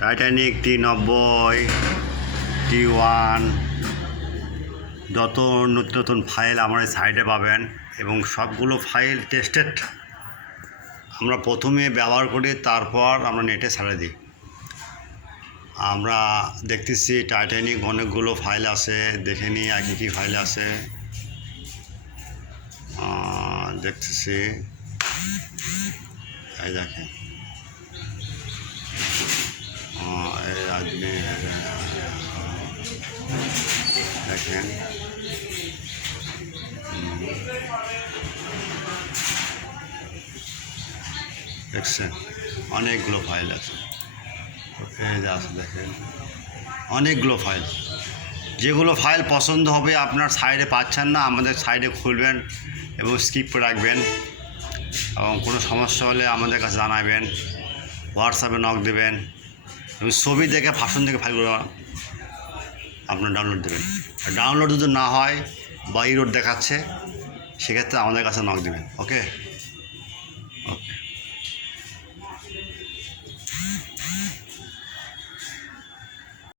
Titanic T90 T1 যত নতুন নতুন ফাইল আমার সাইডে পাবেন এবং সবগুলো ফাইল টেস্টেড আমরা প্রথমে ব্যবহার করি, তারপর আমরা নেটে ছেড়ে দিই। আমরা দেখতেছি টাইটানিক অনেকগুলো ফাইল আছে, দেখে নিই আগে কী ফাইল আছে। দেখতেছি, এই দেখেন দেখেন দেখছেন অনেকগুলো ফাইল আছে, এই যে আছে দেখেন অনেকগুলো ফাইল। যেগুলো ফাইল পছন্দ হবে আপনার সাইডে পাচ্ছেন না, আমাদের সাইডে খুলবেন এবং স্কিপ করে রাখবেন, এবং কোনো সমস্যা হলে আমাদের কাছে জানাবেন, হোয়াটসঅ্যাপে নক দেবেন এবং ছবি দেখে ভাষণ দেখে ফাইলগুলো আপনার ডাউনলোড দেবেন। ডাউনলোড যদি না হয় বা ইরোড দেখাচ্ছে, সেক্ষেত্রে আমাদের কাছে নক দেবেন। ওকে।